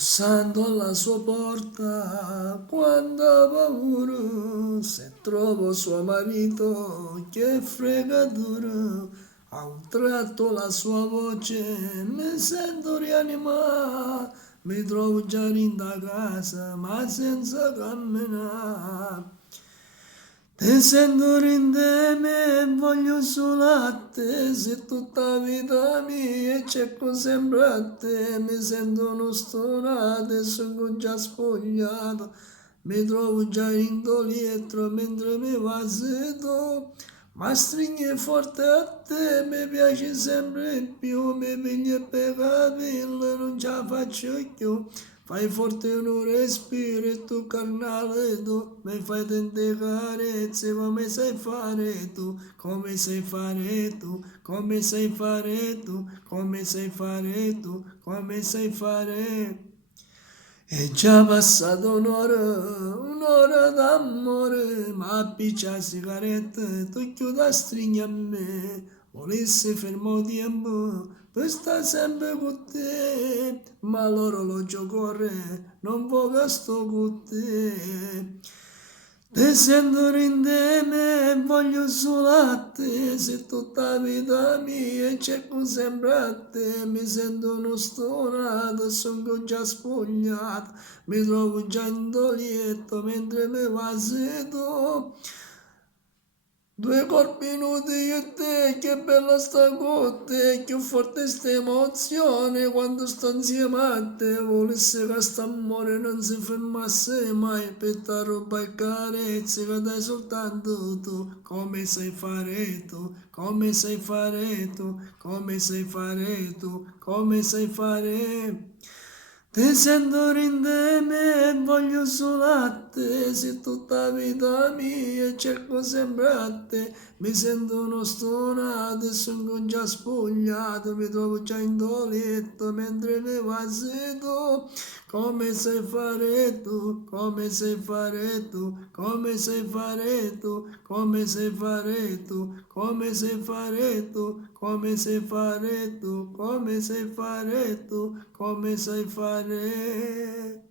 bussando alla sua porta, quando ha paura, se trovo suo marito, che fregatura, a un tratto la sua voce mi sento rianimare, mi trovo già in da casa, ma senza camminare. Ti sento rindeme e voglio solo a te, se tutta la vita mia cerco sempre a te, mi sento uno stonato e sono già spogliato, mi trovo già in dolietro mentre mi va sedo, ma stringi forte a te, mi piace sempre più, mi pigli per capirlo, non ce la faccio più. Fai forte un respiro e tu carnale tu, mi fai tante carezze come sai fare tu, come sai fare tu, come sai fare tu, come sai fare tu, come sai fare. È già passata un'ora d'amore, ma piccia sigaretta, tu chiudi a stringere a me, volessi fermo tempo, per stare sempre con te, ma l'orologio corre, non voglio sto con te. Ti sento rindeme e voglio solo a te, se tutta la vita mia cerco sempre a te, mi sento uno stonato, sono già spogliato, mi trovo già in dolietto mentre mi va sedo. Due corpi nudi io e te, che bella sta con te, che forte sta emozione quando sto insieme a te, volesse che st'amore non si fermasse mai, per ta roba e carezze che dai soltanto tu, come sai fare tu, come sai fare tu, come sai fare tu, come sai fare. Ti sento rindeme e voglio solo a te, se tutta la vita mia cerco sempre a te, mi sento uno stonato e sono già spogliato, mi trovo già in dolietto mentre mi va sedo, come sai fare tu, come sai fare tu, come sai fare tu, come sai fare tu, come sai fare tu, come sai fare tu, come sai fare tu, come sai fare.